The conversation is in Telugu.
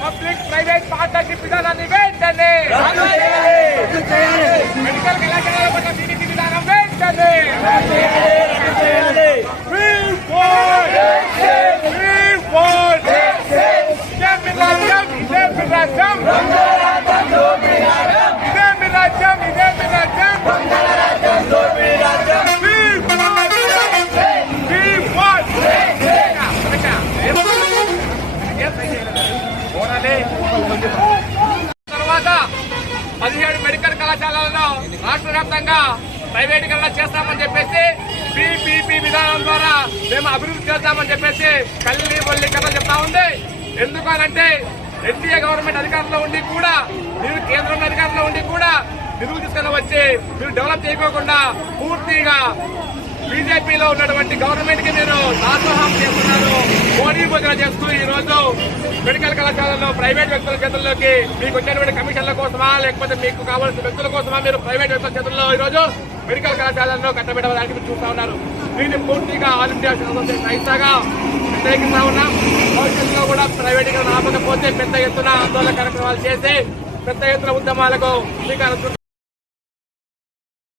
పబ్లిక్ ప్రైవేట్ పార్ట్నర్షిప్ విధానాన్ని వెంటనే మెడికల్ కళాశాలల పట్ల టీడీపీ విధానం వెంటనే We want! We తర్వాత పదిహేడు మెడికల్ కళాశాలలను రాష్ట్ర వ్యాప్తంగా ప్రైవేటీకరణ చేస్తామని చెప్పేసి పీపీపీ విధానం ద్వారా మేము అభివృద్ధి చేస్తామని చెప్పేసి కల్లి వల్లి కథ చెప్తా ఉంది. ఎందుకనంటే ఎన్డీఏ గవర్నమెంట్ అధికారంలో ఉండి కూడా మీరు కేంద్రం అధికారంలో ఉండి కూడా నిధులు తీసుకొని వచ్చి మీరు డెవలప్ చేయకోకుండా పూర్తిగా బీజేపీలో ఉన్నటువంటి గవర్నమెంట్కి మీరు దాసోహం చేస్తున్నారు మోడీ చేస్తూ ఈ రోజు మెడికల్ కళాశాలలో ప్రైవేట్ వ్యక్తుల చేతుల్లోకి మీకు వచ్చినటువంటి కమిషన్ల కోసమా లేకపోతే మీకు కావాల్సిన వ్యక్తుల కోసమా మీరు ప్రైవేట్ వ్యక్తుల చేతుల్లో ఈ రోజు మెడికల్ కళాశాలను కట్టబెట్టడానికి మీరు చూస్తా ఉన్నారు. దీన్ని పూర్తిగా ఆల్ ఇండియా సైతాగా వ్యతిరేకిస్తా ఉన్నాం. భవిష్యత్తులో కూడా ప్రైవేటీకరణ ఆపకపోతే పెద్ద ఎత్తున ఆందోళన కార్యక్రమాలు చేసి పెద్ద ఎత్తున ఉద్యమాలకు శ్రీకారం